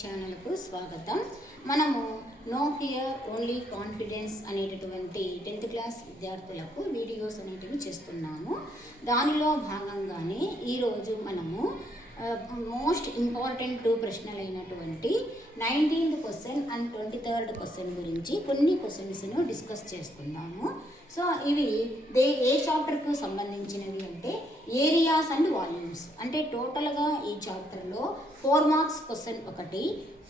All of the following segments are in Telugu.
ఛానల్కు స్వాగతం. మనము నో ఫియర్ ఓన్లీ కాన్ఫిడెన్స్ అనేటటువంటి 10th క్లాస్ విద్యార్థులకు వీడియోస్ అనేటివి చేస్తున్నాము. దానిలో భాగంగానే ఈరోజు మనము most important 2 ప్రశ్నలైనటువంటి 19th question and 23rd question గురించి కొన్ని క్వశ్చన్స్ను డిస్కస్ చేసుకుందాము. సో ఇవి ఏ చాప్టర్కు సంబంధించినవి అంటే ఏరియాస్ అండ్ వాల్యూమ్స్. అంటే టోటల్గా ఈ చాప్టర్లో 4 మార్క్స్ క్వశ్చన్ ఒకటి,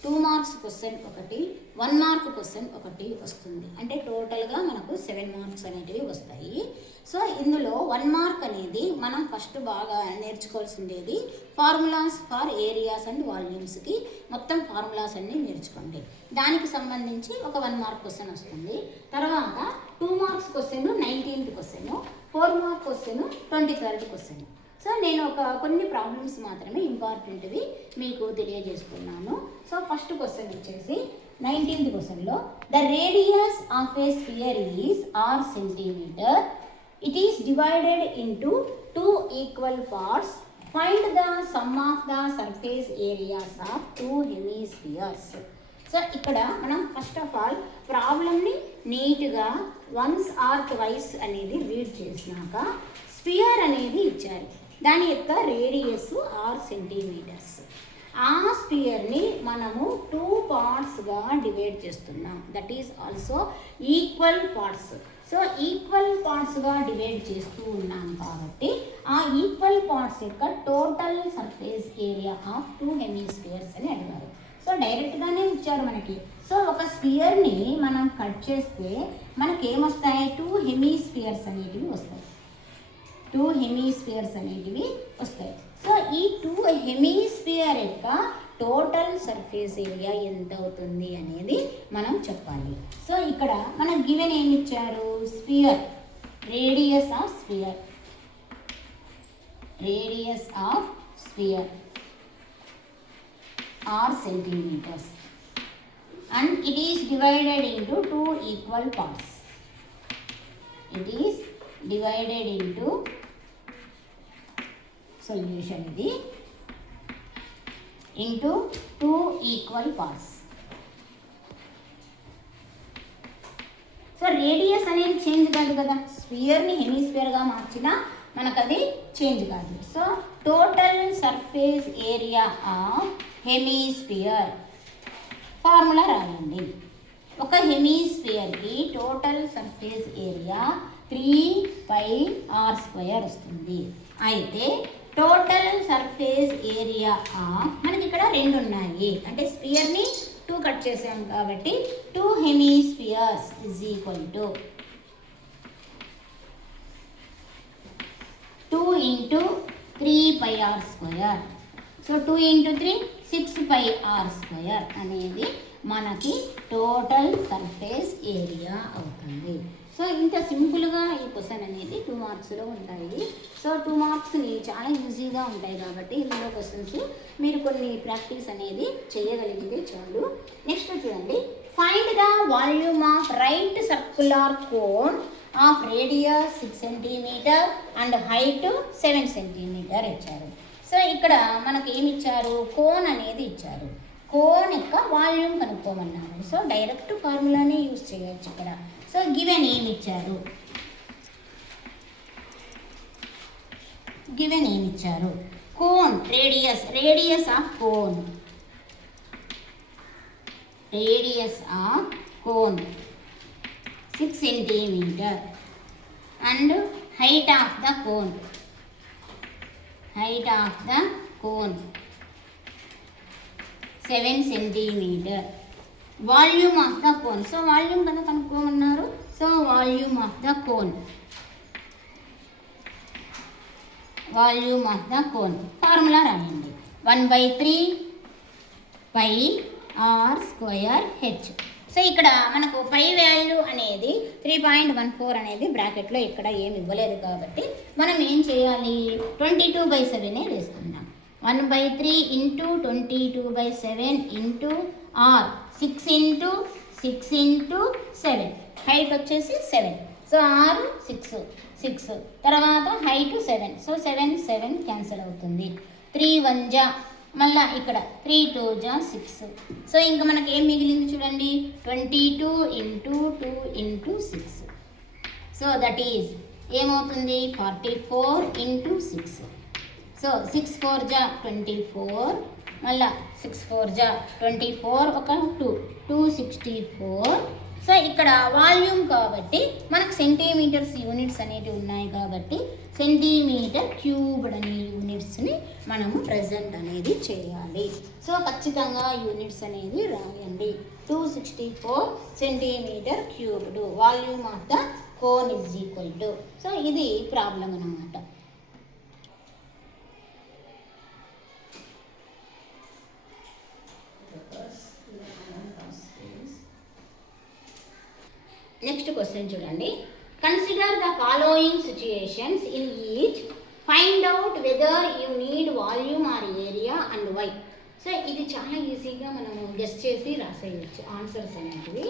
2 మార్క్స్ క్వశ్చన్ ఒకటి, 1 మార్క్ క్వశ్చన్ ఒకటి వస్తుంది. అంటే టోటల్గా మనకు 7 మార్క్స్ అనేటివి వస్తాయి. సో ఇందులో 1 మార్క్ అనేది మనం ఫస్ట్ బాగా నేర్చుకోవాల్సిందేది ఫార్ములాస్ ఫర్ ఏరియాస్ అండ్ వాల్యూమ్స్కి మొత్తం ఫార్ములాస్ అన్నీ నేర్చుకోండి. దానికి సంబంధించి ఒక 1 మార్క్ క్వశ్చన్ వస్తుంది. తర్వాత 2 marks question 19th question, 4 mark question 23rd question. So నేను కొన్ని ప్రాబ్లమ్స్ మాత్రమే ఇంపార్టెంట్వి మీకు తెలియజేస్తున్నాను. సో ఫస్ట్ క్వశ్చన్ వచ్చేసి 19th క్వశ్చన్లో the radius of a sphere is r centimetre. It is divided into 2 equal parts. Find the sum of the surface areas of 2 hemispheres. So ఇక్కడ మనం ఫస్ట్ ఆఫ్ ఆల్ ప్రాబ్లమ్ని నీట్గా వన్స్ ఆర్ ట్వైస్ అనేది రీడ్ చేసినాక స్పియర్ అనేది ఇచ్చారు. దాని యొక్క రేడియస్ 6 సెంటీమీటర్స్. ఆ స్పియర్ని మనము 2 పార్ట్స్గా డివైడ్ చేస్తున్నాం. That is also equal parts. So equal పార్ట్స్గా డివైడ్ చేస్తూ ఉన్నాం కాబట్టి ఆ ఈక్వల్ పార్ట్స్ యొక్క total surface area of 2 hemispheres అని అడిగారు. సో డైరెక్ట్గానే ఇచ్చారు మనకి. సో ఒక స్పియర్ని మనం కట్ చేస్తే మనకి ఏమొస్తాయి? 2 హెమిస్పియర్స్ అనేటివి వస్తాయి. 2 హెమిస్పియర్స్ అనేటివి వస్తాయి. సో ఈ 2 హెమిస్పియర్ యొక్క టోటల్ సర్ఫేస్ ఏరియా ఎంత అవుతుంది అనేది మనం చెప్పాలి. సో ఇక్కడ మన గివెన్ ఏమి ఇచ్చారు? Sphere radius of sphere, radius of sphere r centimeters and it is divided into 2 equal parts. It is divided into solution ఇది into 2 equal parts. So radius అనేది చేంజ్ కాదు కదా, స్పియర్ని హెమిస్పియర్గా మార్చినా మనకు అది చేంజ్ కాదు. So total surface area of hemisphere formula రాయండి. ఒక హెమిస్పియర్కి టోటల్ సర్ఫేస్ ఏరియా 3πr² వస్తుంది. అయితే టోటల్ సర్ఫేస్ ఏరియా మనకి ఇక్కడ 2 ఉన్నాయి. అంటే స్పియర్ని 2 కట్ చేసాం కాబట్టి 2 hemispheres is equal to 2 × 3πr². So 2 × 3 6πr² అనేది మనకి టోటల్ సర్ఫేస్ ఏరియా అవుతుంది. సో ఇంత సింపుల్గా ఈ క్వశ్చన్ అనేది 2 మార్క్స్లో ఉంటాయి. సో 2 మార్క్స్ని చాలా ఈజీగా ఉంటాయి కాబట్టి ఇందులో క్వశ్చన్స్ మీరు కొన్ని ప్రాక్టీస్ అనేది చేయగలిగితే చాలు. నెక్స్ట్ చూడండి, find the volume of right circular cone of radius 6 centimetre and height 7 centimetre ఇచ్చారు. సో ఇక్కడ మనకి ఏమి ఇచ్చారు? కోన్ అనేది ఇచ్చారు. కోన్ యొక్క వాల్యూమ్ కనుక్కోమన్నారు. సో డైరెక్ట్ ఫార్ములానే యూజ్ చేయొచ్చు ఇక్కడ. సో గివెన్ ఏమి ఇచ్చారు? గివెన్ ఏమి ఇచ్చారు? Cone radius of cone, radius of cone 6 centimetre and height of the cone, height of the cone 7 centimeter. Volume of the cone. So volume kada kanukomannaru. So volume of the cone, volume of the cone formula రాయండి. 1/3πr²h. సో ఇక్కడ మనకు పై వాల్యూ అనేది 3.14 అనేది బ్రాకెట్లో ఇక్కడ ఏమి ఇవ్వలేదు కాబట్టి మనం ఏం చేయాలి? 22/7 వేసుకుందాం. 1/3 × 22/7 × r 6 × 6 × 7. హైట్ వచ్చేసి 7. సో r 6 తర్వాత హైట్ 7. సో 7 క్యాన్సిల్ అవుతుంది. 3 × 1 మళ్ళీ ఇక్కడ 3 2 జా 6. సో ఇంకా మనకి ఏం మిగిలింది చూడండి, 22 into 2 into 6. So that is ఏమవుతుంది 44 ఇంటూ 6. సో 6 4 జా 24, మళ్ళీ 6 4 జా 24, ఒక 264. సో ఇక్కడ వాల్యూమ్ కాబట్టి మనకు సెంటీమీటర్స్ యూనిట్స్ అనేవి ఉన్నాయి కాబట్టి సెంటీమీటర్ క్యూబ్డ్ అనే యూనిట్స్ని మనము ప్రజెంట్ అనేది చేయాలి. సో ఖచ్చితంగా యూనిట్స్ అనేది రాయండి. 264 centimetre cubed volume of the cone is equal to. So ఇది ప్రాబ్లం అన్నమాట. నెక్స్ట్ క్వశ్చన్ చూడండి. Consider the following situations in each, find out whether you need volume or area and why. So ఇది చాలా ఈజీగా మనము గెస్ చేసి రాసేయచ్చు ఆన్సర్స్ అనేటివి.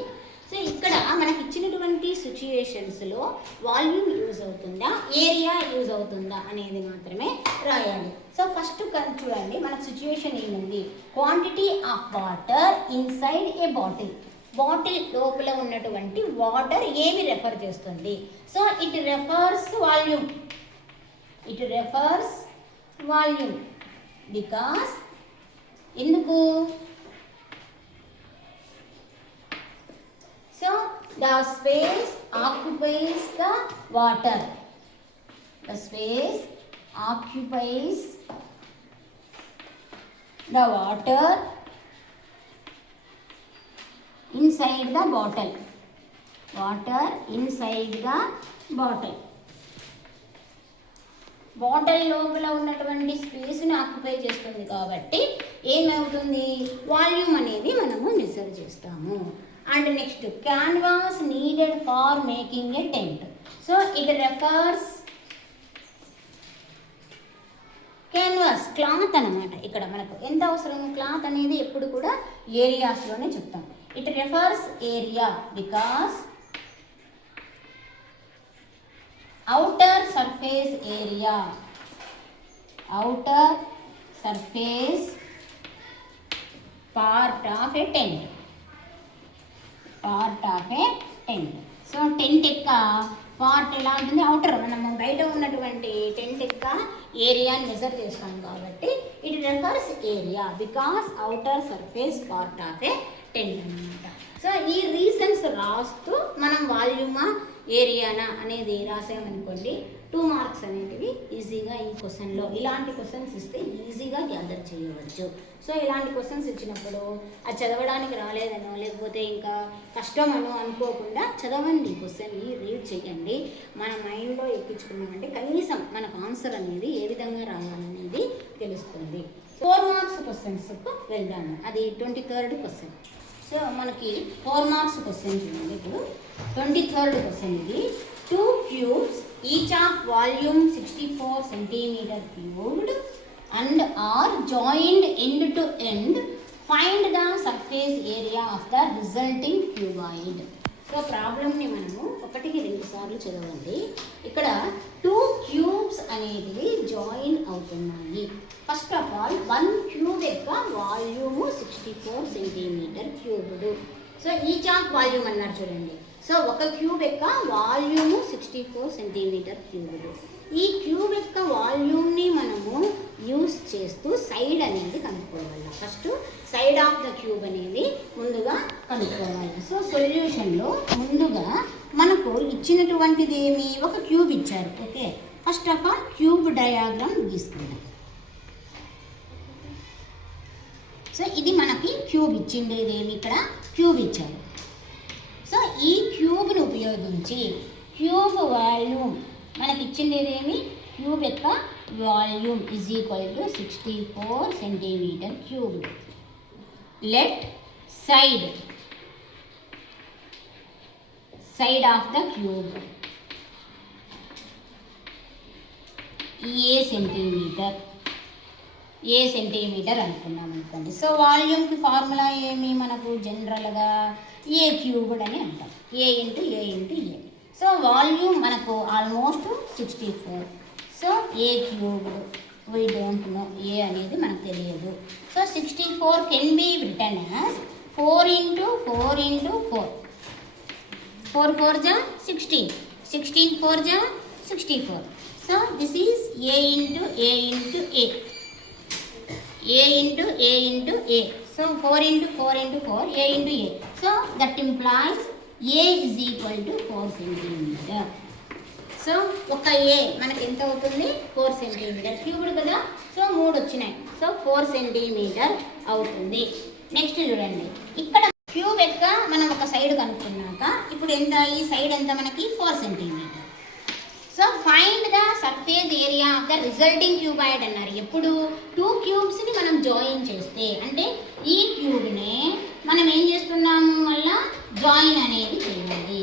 సో ఇక్కడ మనకి ఇచ్చినటువంటి సిచ్యుయేషన్స్లో వాల్యూమ్ యూజ్ అవుతుందా ఏరియా యూజ్ అవుతుందా అనేది మాత్రమే రాయాలి. సో ఫస్ట్ చూడండి, మనకు సిచ్యుయేషన్ ఏముంది, quantity of water inside A bottle. Bottle లోపల ఉన్నటువంటి వాటర్ ఏమి రెఫర్ చేస్తుంది, so it refers volume. It refers volume because ఎందుకు, so the space occupies the water. The space occupies the water inside the bottle. Water inside the bottle. Bottle లోపల ఉన్నటువంటి స్పేస్ని ఆక్యుపై చేస్తుంది కాబట్టి ఏమవుతుంది, వాల్యూమ్ అనేది మనము మెజర్ చేస్తాము. And next canvas needed far making a tent. So it refers canvas, cloth అనమాట. ఇక్కడ మనకు ఎంత అవసరం క్లాత్ అనేది ఎప్పుడు కూడా ఏరియాస్లోనే చెప్తాం. It refers area because outer surface area, outer surface part of a tent, part of a tent. So tent యొక్క పార్ట్ ఎలా ఉంటుంది, అవుటర్, మనము బయట ఉన్నటువంటి టెంట్ యొక్క ఏరియాని మెజర్ చేస్తాం కాబట్టి it refers area because outer surface part of A tent అనమాట. సో ఈ రీజన్స్ రాస్తూ మనం వాల్యూమా ఏరియానా అనేది రాసామనుకోండి 2 మార్క్స్ అనేటివి ఈజీగా ఈ క్వశ్చన్లో, ఇలాంటి క్వశ్చన్స్ ఇస్తే ఈజీగా గ్యాదర్ చేయవచ్చు. సో ఇలాంటి క్వశ్చన్స్ ఇచ్చినప్పుడు అది చదవడానికి రాలేదనో లేకపోతే ఇంకా కష్టమనో అనుకోకుండా చదవండి, క్వశ్చన్ని రీడ్ చేయండి. మన మైండ్లో ఎక్కించుకున్నామంటే కనీసం మనకు ఆన్సర్ అనేది ఏ విధంగా రాయాలనేది తెలుస్తుంది. 4 మార్క్స్ క్వశ్చన్స్కు వెళ్దాము. అది 23rd క్వశ్చన్. సో మనకి 4 మార్క్స్ క్వశ్చన్ చూడండి. ఇప్పుడు 23rd క్వశ్చన్ ఇది. 2 cubes each of volume 64 centimeter cubed and are joined end to end. Find the surface area of the resulting cuboid. So ప్రాబ్లమ్ని మనము 1-2 సార్లు చదవండి. ఇక్కడ 2 క్యూబ్స్ అనేవి జాయిన్ అవుతున్నాయి. ఫస్ట్ ఆఫ్ ఆల్ 1 క్యూబ్ యొక్క volume 64 centimetre cubed. So each of volume అన్నారు చూడండి. సో ఒక క్యూబ్ యొక్క వాల్యూము 64 సెంటీమీటర్ క్యూబ్డ్. ఈ క్యూబ్ యొక్క వాల్యూమ్ని మనము యూస్ చేస్తూ సైడ్ అనేది కనుక్కోవాలి. First side of the cube అనేది ముందుగా కనుక్కోవాలి. సో సొల్యూషన్లో ముందుగా మనకు ఇచ్చినటువంటిది ఏమి, ఒక క్యూబ్ ఇచ్చారు. Okay, first of all cube diagram గీసుకుందాం. సో ఇది మనకి క్యూబ్ ఇచ్చిండేది ఏమి, ఇక్కడ క్యూబ్ ఇచ్చారు. సో ఈ క్యూబ్ను ఉపయోగించి క్యూబ్ వాల్యూమ్ మనకి ఇచ్చిండేది ఏమి, క్యూబ్ యొక్క volume is equal to 64 centimetre cube. Let side of the cube a centimetre అనుకున్నాం అనుకోండి. సో వాల్యూమ్కి ఫార్ములా ఏమి, మనకు జనరల్గా ఏ క్యూబ్డ్ అని అంటాం, A into A. So volume మనకు almost 64. So A cubed we don't know, A అనేది మనకు తెలియదు. So 64 can be written as 4 into 4 into 4. 4 4 ja 16, 16 4 ja 64. So this is a into a into a, a into a into a. So 4 into 4 into 4, a into a. So that implies a is equal to 4 centimeter. So ఒక ఏ మనకి ఎంత అవుతుంది, 4 సెంటీమీటర్ క్యూబ్డ్ కదా. సో 3 వచ్చినాయి. సో 4 సెంటీమీటర్ అవుతుంది. నెక్స్ట్ చూడండి, ఇక్కడ క్యూబ్ యొక్క మనం ఒక సైడ్ కనుక్కున్నాక ఇప్పుడు ఎంత, ఈ సైడ్ ఎంత మనకి 4 centimetre. So find the surface area of the resulting cuboid అన్నారు. ఎప్పుడు 2 క్యూబ్స్ని మనం జాయిన్ చేస్తే, అంటే ఈ క్యూబ్ని మనం ఏం చేస్తున్నాము, మళ్ళీ జాయిన్ అనేది చేయాలి.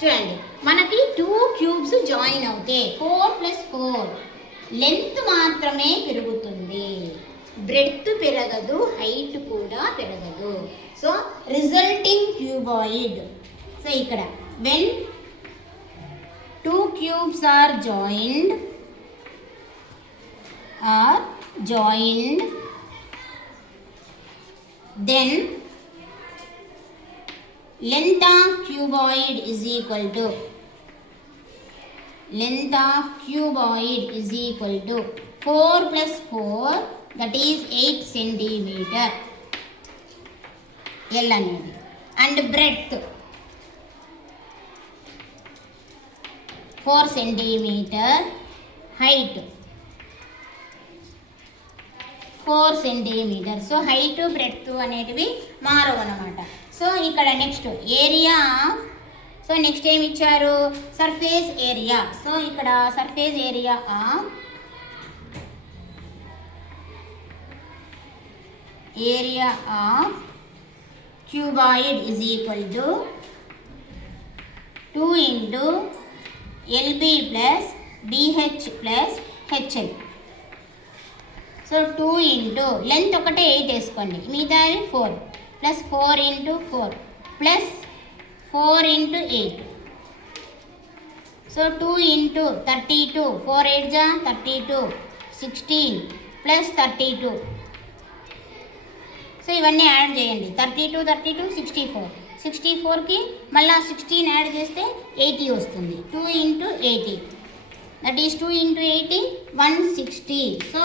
చూడండి, మనకి 2 క్యూబ్స్ జాయిన్ అవుతే 4 + 4 లెంత్ మాత్రమే పెరుగుతుంది, బ్రెడ్త్ పెరగదు, హైట్ కూడా పెరగదు. సో రిజల్టింగ్ క్యూబాయిడ్, సో ఇక్కడ when 2 cubes are joined then length of cuboid is equal to 4 + 4, that is 8 centimeter L అనేది, and breadth 4 centimeter, height 4 centimeter. So height breadth అనేటివి మారవు అన్నమాట. సో ఇక్కడ నెక్స్ట్ ఏరియా, సో నెక్స్ట్ ఏమి ఇచ్చారు, సర్ఫేస్ ఏరియా. సో ఇక్కడ surface area of cuboid is equal to 2 into LB plus BH plus HL. So 2 into length ఒకటే 8 వేసుకోండి, మిగతా 4 plus 4 into 4 plus 4 into 8. So 2 into 32, 4 8 ja 32, 16 plus 32. So ఇవన్నీ యాడ్ చేయండి, 32 32 64, 64కి మళ్ళీ 16 యాడ్ చేస్తే 80 వస్తుంది. 2 into 80, that is 2 into 80 160. So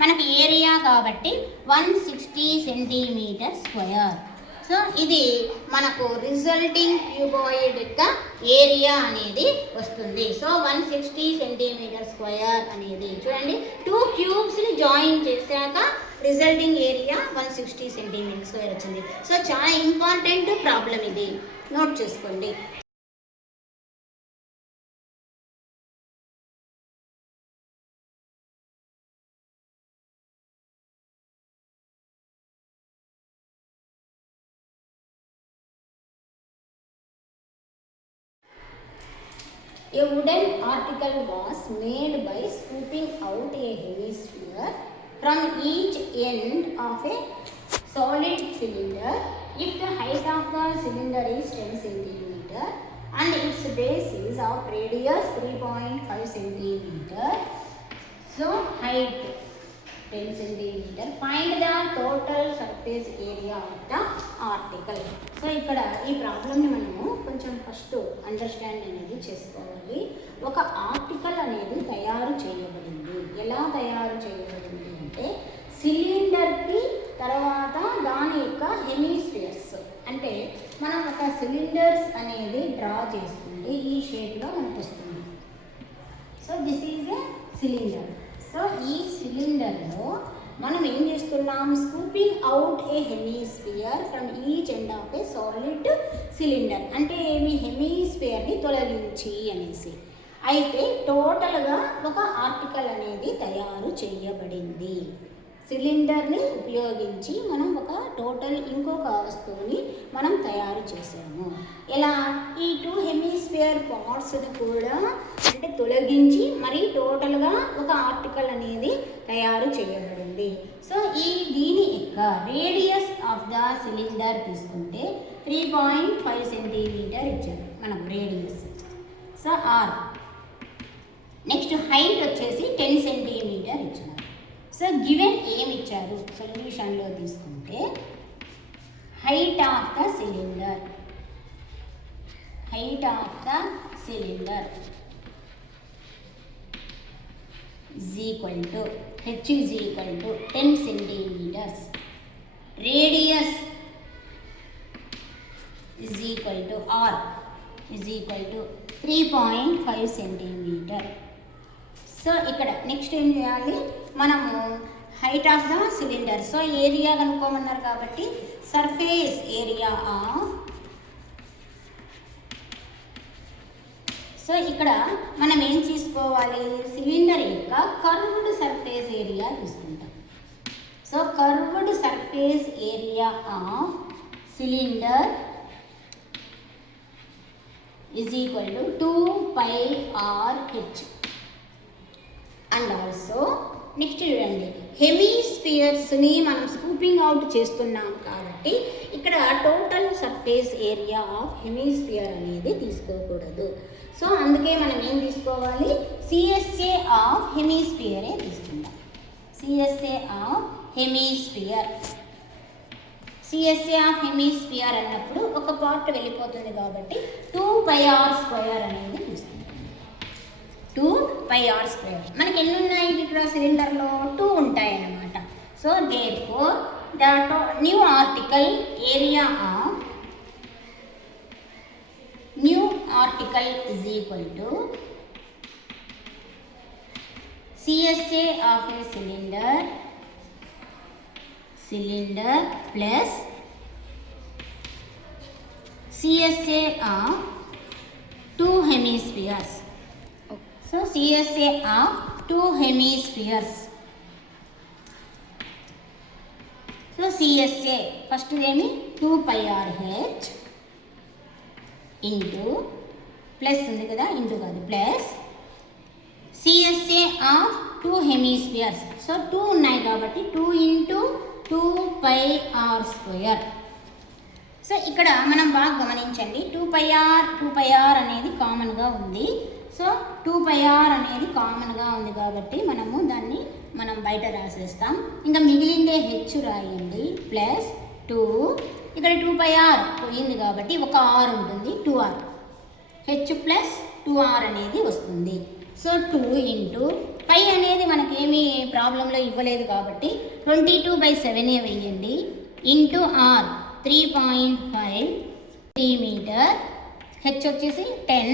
మనకి ఏరియా కాబట్టి 160 సెంటీమీటర్ స్క్వేర్. సో ఇది మనకు రిజల్టింగ్ క్యూబాయిడ్ యొక్క ఏరియా అనేది వస్తుంది. సో 160 సెంటీమీటర్ స్క్వేర్ అనేది చూడండి, 2 క్యూబ్స్ని జాయిన్ చేశాక రిజల్టింగ్ ఏరియా 160 సెంటీమీటర్ స్క్వేర్ వచ్చింది. సో చాలా ఇంపార్టెంట్ ప్రాబ్లం ఇది, నోట్ చేసుకోండి. A wooden article was made by scooping out a hemisphere from each end of a solid cylinder. If the height of the cylinder is 10 cm and its base is of radius 3.5 cm, so height 10 cm, find the total surface area of the article. So ఇక్కడ ఈ ప్రాబ్లమ్ని మనము కొంచెం ఫస్ట్ అండర్స్టాండ్ అనేది చేసుకోవాలి. ఒక ఆర్టికల్ అనేది తయారు చేయబడింది. ఎలా తయారు చేయబడింది అంటే సిలిండర్కి తర్వాత దాని యొక్క హెమిస్ఫియర్స్, అంటే మనం ఒక సిలిండర్స్ అనేది డ్రా చేసుకుంటే ఈ షేప్లో మనకు వస్తుంది. So this is a cylinder. So ఈ సిలిండర్లో మనం ఏం చేస్తున్నాం, scooping out A hemisphere from each end of a solid cylinder, అంటే ఏమి హెమిస్ఫియర్ని తొలగించి అనేసి. అయితే టోటల్గా ఒక ఆర్టికల్ అనేది తయారు చేయబడింది. సిలిండర్ని ఉపయోగించి మనం ఒక టోటల్ ఇంకొక వస్తువుని మనం తయారు చేసాము. ఎలా? ఈ 2 హెమిస్ఫియర్ పార్ట్స్ని కూడా అంటే తొలగించి మరి టోటల్గా ఒక ఆర్టికల్ అనేది తయారు చేయబడింది. సో దీని యొక్క రేడియస్ ఆఫ్ ద సిలిండర్ తీసుకుంటే 3.5 సెంటీమీటర్ ఇచ్చారు మనం radius. So r. Next height వచ్చేసి 10 సెంటీమీటర్ ఇచ్చారు. సో గివెన్ ఏమి ఇచ్చారు సొల్యూషన్లో తీసుకుంటే height of the cylinder is equal to h is equal to 10 centimeters, radius is equal to r is equal to 3.5 centimeter. So ఇక్కడ నెక్స్ట్ ఏం చేయాలి మనము height of the cylinder. So area కనుక్కోమన్నారు కాబట్టి సర్ఫేస్ ఏరియా ఆఫ్. సో ఇక్కడ మనం ఏం తీసుకోవాలి సిలిండర్ యొక్క కర్వ్డ్ సర్ఫేస్ ఏరియా తీసుకుంటాం. So curved surface area of cylinder is equal to 2πRh. And also next చూడండి హెమిస్ఫియర్స్ని మనం స్కూపింగ్ అవుట్ చేస్తున్నాం కాబట్టి ఇక్కడ total surface area of hemisphere అనేది తీసుకోకూడదు. సో అందుకే మనం ఏం తీసుకోవాలి సిఎస్ఏ ఆఫ్ హెమిస్ఫియరే తీసుకుంటాం. CSA of hemisphere. CSA of hemisphere అన్నప్పుడు ఒక పార్ట్ వెళ్ళిపోతుంది కాబట్టి 2πr² అనేది తీసుకుంటాం. 2πr². మనకి ఎన్ని ఉన్నాయి ఇక్కడ సిలిండర్లో 2 ఉంటాయి అన్నమాట. So therefore the new article area of new article is equal to CSA of a cylinder plus CSA of 2 hemispheres. So CSA of 2 hemispheres. So CSA first ఏమి 2πRh ఇంటూ ప్లస్ ఉంది కదా ఇంటూ కాదు plus CSA of 2 hemispheres. So 2 ఉన్నాయి కాబట్టి 2 ఇంటూ 2πr². సో ఇక్కడ మనం బాగా గమనించండి 2πr అనేది కామన్గా ఉంది. సో 2πr అనేది కామన్గా ఉంది కాబట్టి మనము దాన్ని మనం బయట రాసేస్తాం. ఇంకా మిగిలిందే హెచ్ రాయండి ప్లస్ 2. ఇక్కడ 2πr పోయింది కాబట్టి ఒక r ఉంటుంది 2r. హెచ్ ప్లస్ 2r అనేది వస్తుంది. సో 2 ఇంటూ పై అనేది మనకేమీ ప్రాబ్లంలో ఇవ్వలేదు కాబట్టి 22/7 వేయండి ఇంటూ r 3.5 సెంటీమీటర్. హెచ్ వచ్చేసి 10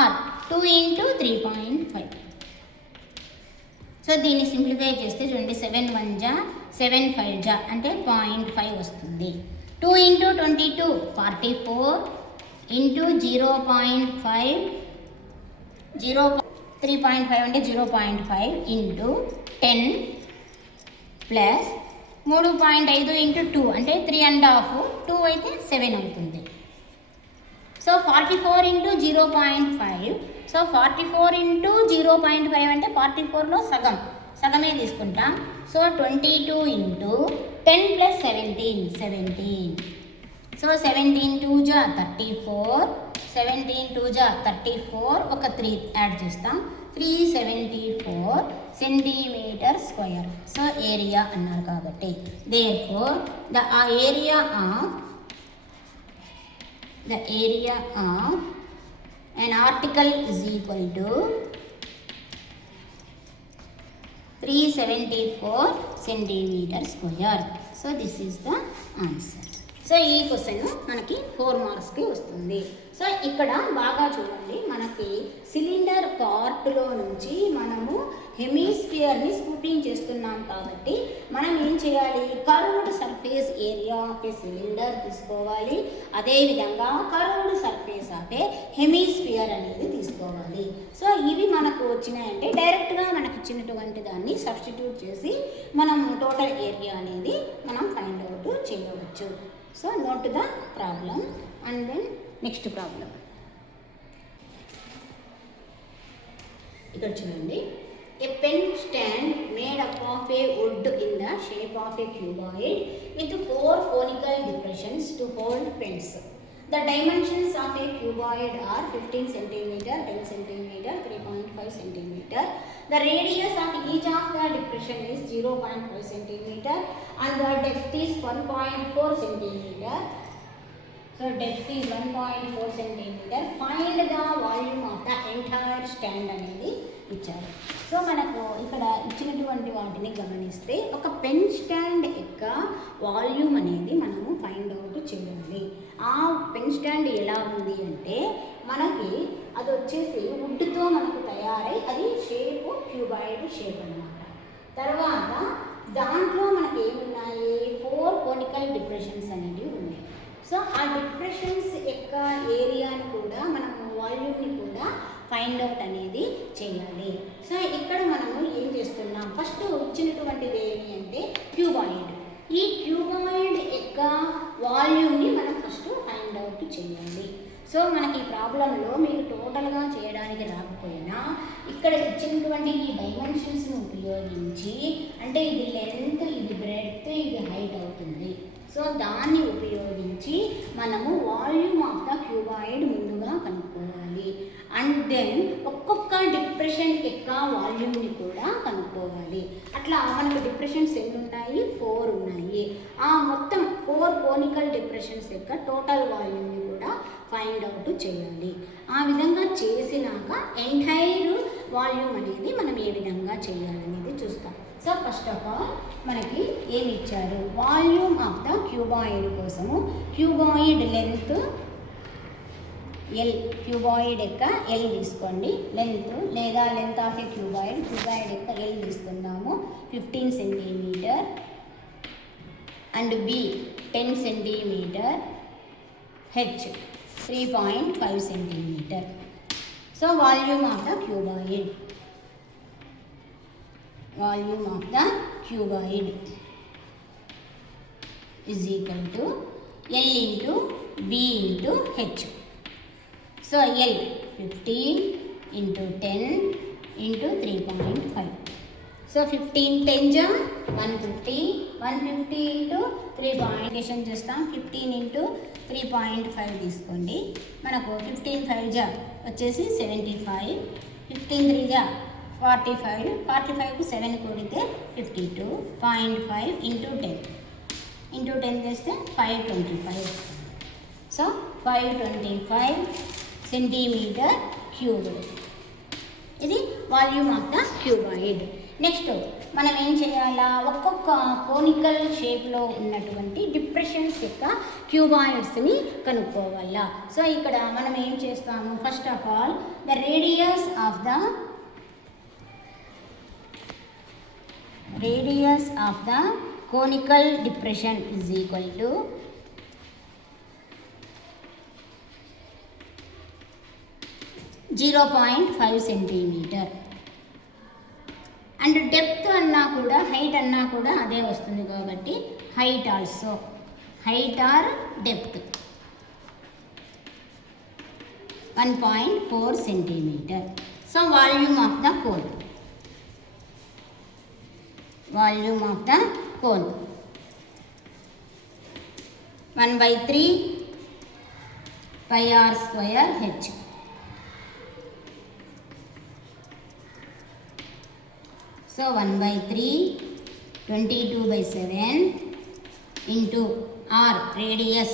r 2 ఇంటూ 3.5. సో దీన్ని సింప్లిఫై చేస్తే చూడండి 7 1 జా 7 5 జా అంటే 0.5 వస్తుంది. 2 ఇంటూ 22 44 ఇంటూ 0.5 3.5 అంటే 0.5 ఇంటూ 10 ప్లస్ 3.5 ఇంటూ 2 అంటే 3.5 2 అయితే 7 అవుతుంది. So 44 into 0.5. సో 44 ఇంటూ 0.5 అంటే 44లో సగమే తీసుకుంటాం. So 22 into 10 plus 17. సో 17 2 జా 34 17 2 జా 34 ఒక 3 యాడ్ చేస్తాం 374 సెంటీమీటర్ స్క్వేర్. సో ఏరియా అన్నారు కాబట్టి therefore the area of an article is equal to 374 centimeter square. So this is the answer. So ఈ క్వశ్చన్ మనకి 4 మార్క్స్కి వస్తుంది. సో ఇక్కడ బాగా చూడండి, మనకి సిలిండర్ పార్ట్లో నుంచి మనము హెమిస్ఫియర్ని స్కూపింగ్ చేస్తున్నాం కాబట్టి మనం ఏం చేయాలి, curved surface area of A cylinder తీసుకోవాలి. అదేవిధంగా curved surface of A hemisphere అనేది తీసుకోవాలి. సో ఇవి మనకు వచ్చినాయంటే డైరెక్ట్గా మనకు ఇచ్చినటువంటి దాన్ని సబ్స్టిట్యూట్ చేసి మనం టోటల్ ఏరియా అనేది మనం ఫైండ్ అవుట్ చేయవచ్చు. So note the problem and then next problem. ఇక్కడ చూడండి, a pen stand made up of a wood in the shape of a cuboid with 4 conical depressions to hold pens. The dimensions of a cuboid are 15 cm, 10 cm, 3.5 cm. The radius of each of the depression is 0.5 cm and the depth is 1.4 cm. So depth is 1.4 cm. Find the volume of the entire stand అనేది ఇచ్చారు. సో మనకు ఇక్కడ ఇచ్చినటువంటి వాటిని గమనిస్తే ఒక పెన్ స్టాండ్ యొక్క వాల్యూమ్ అనేది మనము ఫైండ్ అవుట్ చేయాలి. ఆ పెన్ స్టాండ్ ఎలా ఉంది అంటే మనకి అది వచ్చేసి వుడ్తో మనకు తయారై అది షేప్ క్యూబాయిడ్ షేప్ అన్నమాట. తర్వాత దాంట్లో మనకి ఏమున్నాయి, 4 conical డిప్రెషన్స్ అనేవి ఉన్నాయి. సో ఆ డిప్రెషన్స్ యొక్క ఏరియాని కూడా మనము వాల్యూమ్ని కూడా ఫైండ్ అవుట్ అనేది చేయాలి. సో ఇక్కడ మనము ఏం చేస్తున్నాం, ఫస్ట్ ఇచ్చినటువంటిది ఏమి అంటే క్యూబాయిడ్. ఈ క్యూబాయిడ్ యొక్క వాల్యూమ్ని మనం ఫస్ట్ ఫైండ్ అవుట్ చేయాలి. సో మనకి ఈ ప్రాబ్లంలో మీకు టోటల్గా చేయడానికి రాకపోయినా ఇక్కడ ఇచ్చినటువంటి ఈ డైమెన్షన్స్ని ఉపయోగించి, అంటే ఇది లెంత్, ఇది బ్రెడ్త్, ఇది హైట్ అవుతుంది. సో దాన్ని ఉపయోగించి మనము వాల్యూమ్ ఆఫ్ ద క్యూబాయిడ్ ముందుగా కనుక్కోవాలి. అండ్ దెన్ ఒక్కొక్క డిప్రెషన్ యొక్క వాల్యూమ్ని కూడా కనుక్కోవాలి. అట్లా మనకు డిప్రెషన్స్ ఎన్ని ఉన్నాయి, 4 ఉన్నాయి. ఆ మొత్తం 4 conical డిప్రెషన్స్ యొక్క టోటల్ వాల్యూమ్ని కూడా ఫైండ్ అవుట్ చేయాలి. ఆ విధంగా చేసినాక ఎంటైర్ వాల్యూమ్ అనేది మనం ఏ విధంగా చేయాలనేది చూస్తాం. సో ఫస్ట్ ఆఫ్ ఆల్ మనకి ఏమి ఇచ్చారు, వాల్యూమ్ ఆఫ్ ద క్యూబాయిడ్ కోసము క్యూబాయిడ్ లెంత్ ఎల్, క్యూబాయిడ్ యొక్క ఎల్ తీసుకోండి లెంత్, లేదా లెంత్ ఆఫ్ ఏ క్యూబాయిడ్ యొక్క ఎల్ తీసుకుందాము 15 cm and b 10 cm, h 3.5 cm. So volume of the cuboid, volume of the cuboid is equal to L into B into H. So L 15 into 10 into 3.5. So 15 10 150, 150 into 3.5 చేస్తాం. 15 into 3.5 తీసుకోండి. మనకు 15 5 వచ్చేసి 75, 15 3 45, 45కు 7 కూడితే 52.5 into 10 చేస్తే 525. So 525 cm cubed. ఇది volume of the cuboid. Next మనం ఏం చేయాలా, ఒక్కొక్క కోనికల్ షేప్లో ఉన్నటువంటి డిప్రెషన్స్ యొక్క క్యూబాయిడ్స్ని కనుక్కోవాలా. సో ఇక్కడ మనం ఏం చేస్తాము, first of all the radius of the conical depression is equal to .5 cm. And depth అన్నా కూడా హైట్ అన్నా కూడా అదే వస్తుంది కాబట్టి height also, height or depth 1.4 cm. So volume of the cone, volume of the cone 1/3 pi r square h. So 1/3 22/7 into r radius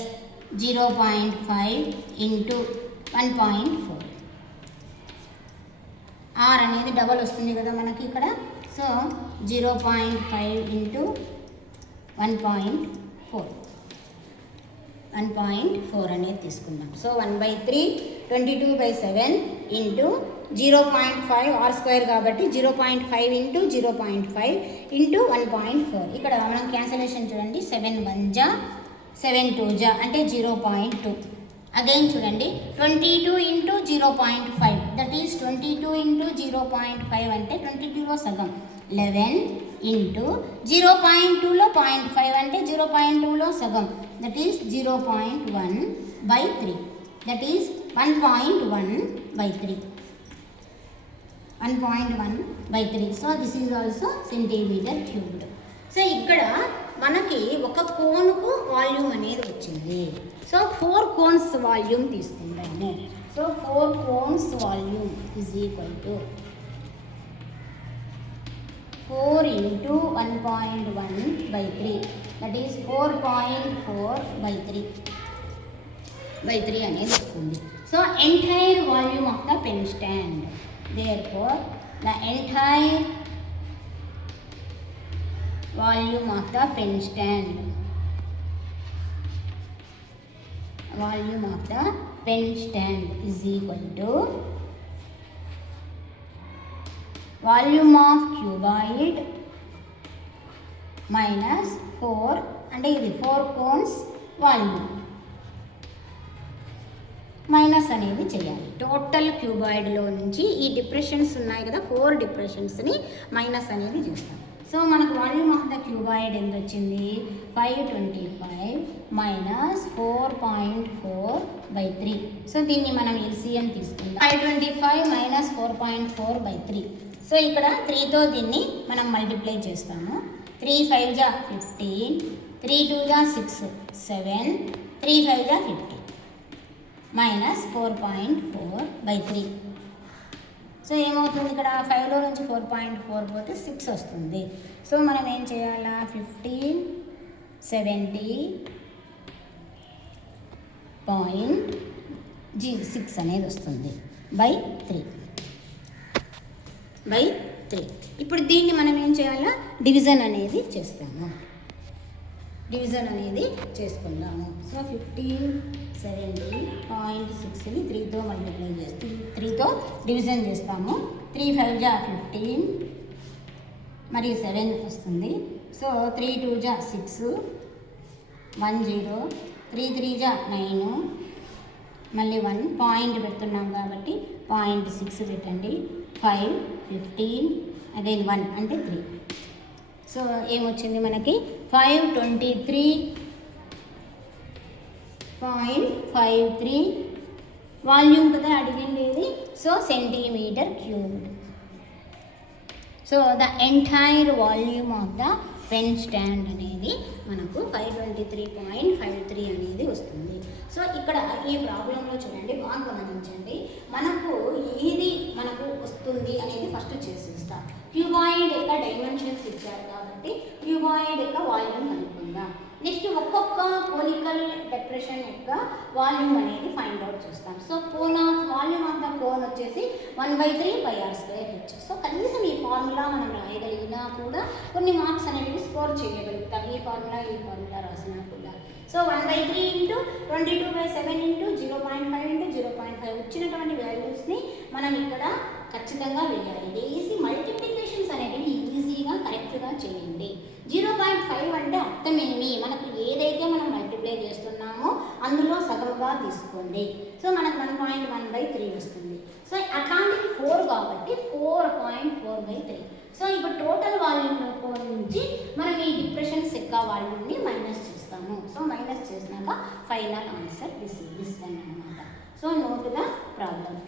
0.5 into 1.4. r అనేది డబల్ వస్తుంది కదా మనకి ఇక్కడ. So 0.5 into 1.4. 1.4 అనేది తీసుకుందాం. సో 1/3 22/7 ఇంటూ 0.5 r స్క్వేర్ కాబట్టి 0.5 ఇంటూ 0.5 ఇంటూ 1.4. ఇక్కడ మనం క్యాన్సలేషన్ చూడండి, 7 1 జా 7 2 జా అంటే 0.2. అగైన్ చూడండి 22 ఇంటూ 0.5 దట్ ఈస్ 22 ఇంటూ 0.5 అంటే 22లో సగం 11 ఇంటూ 0.2లో 0.5 అంటే 0.2లో సగం that is 0.1/3 that is 1.1/3. 1.1/3. So this is also centimetre cubed. So ఇక్కడ మనకి ఒక కోన్కు వాల్యూమ్ అనేది వచ్చింది. సో 4 కోన్స్ వాల్యూమ్ తీసుకుందాము. So 4 cones volume is equal to 4 into 1.1/3 that is 4.4/3 అనేది వస్తుంది. So entire volume of the pen stand, therefore the entire volume of the pen stand is equal to volume of cuboid minus 4 అంటే ఇది 4 కోన్స్ వాల్యూమ్ మైనస్ అనేది చేయాలి. టోటల్ క్యూబాయిడ్లో నుంచి ఈ డిప్రెషన్స్ ఉన్నాయి కదా, 4 డిప్రెషన్స్ని మైనస్ అనేది చేస్తాం. సో మనకు వాల్యూమ్ ఆఫ్ ద క్యూబాయిడ్ ఎంత వచ్చింది, 525 మైనస్ 4.4/3. సో దీన్ని మనం ఎల్సిఎం తీసుకుందాం. 525 మైనస్ 4.4/3. సో ఇక్కడ 3తో దీన్ని మనం మల్టిప్లై చేస్తాము. 3 5 జా 15, 3 2 జా 6 7, 3 5 జా 50 మైనస్ 4.4/3. సో ఏమవుతుంది ఇక్కడ 5లో నుంచి 4.4 పోతే 6 వస్తుంది. సో మనం ఏం చేయాలా, 1570.6 అనేది వస్తుంది బై 3. ఇప్పుడు దీన్ని మనం ఏం చేయాలా, డివిజన్ అనేది చేస్తాము. డివిజన్ అనేది చేసుకుందాము. సో 1570.6ని 3తో మల్టిప్లై చేస్తే 3తో డివిజన్ చేస్తాము. 3 5 జా 15 మరియు 7 వస్తుంది. సో 3 2 జా 6 1 0, 3 3 జా 9 మళ్ళీ 1 పాయింట్ పెడుతున్నాం కాబట్టి 0.6 పెట్టండి. 5 15 అగైన్ 1 అంటే 3. సో ఏమొచ్చింది మనకి 523.53 వాల్యూమ్ కదా అడిగిండేది. So centimetre cubed. So the entire volume of the pen stand అనేది మనకు 523.53 అనేది వస్తుంది. సో ఇక్కడ ఈ ప్రాబ్లంలో చూడండి, బాగా గమనించండి, మనకు ఏది మనకు వస్తుంది అనేది ఫస్ట్ చేసేస్తాం. క్యూబాయిడ్ యొక్క డైమెన్షన్స్ ఇచ్చారు కాబట్టి క్యూబాయిడ్ యొక్క వాల్యూమ్ కనుక్కుందాం. నెక్స్ట్ ఒక్కొక్క కోనికల్ డెప్రెషన్ యొక్క వాల్యూమ్ అనేది ఫైండ్ అవుట్ చేస్తాం. So volume of the cone వచ్చేసి 1/3πr². సో కనీసం ఈ ఫార్ములా మనం రాయగలిగినా కూడా కొన్ని మార్క్స్ అనేవి స్కోర్ చేయగలుగుతాం. ఈ ఫార్ములా రాసినా కూడా. సో 1/3 ఇంటూ 22/7 ఇంటూ 0.5 ఇంటూ 0.5 వచ్చినటువంటి వాల్యూస్ని మనం ఇక్కడ ఖచ్చితంగా వేయాలి. వేసి మల్టిప్లికేషన్స్ అనేవి ఈజీగా కరెక్ట్గా చేయండి. 0.5 అంటే అర్థమేమి, మనకు ఏదైతే మనం మల్టిప్లై చేస్తున్నామో అందులో సగముగా తీసుకోండి. సో మనకు 1.1/3 వస్తుంది. సో అట్లాంటిది 4 కాబట్టి 4.4/3. సో ఇప్పుడు టోటల్ వాల్యూమ్ నుంచి మనం ఈ డిప్రెషన్స్ యొక్క వాల్యూమ్ని మైనస్ చేస్తాము. సో మైనస్ చేసినాక ఫైనల్ ఆన్సర్ దిస్ వన్ అన్నమాట. So note the problem.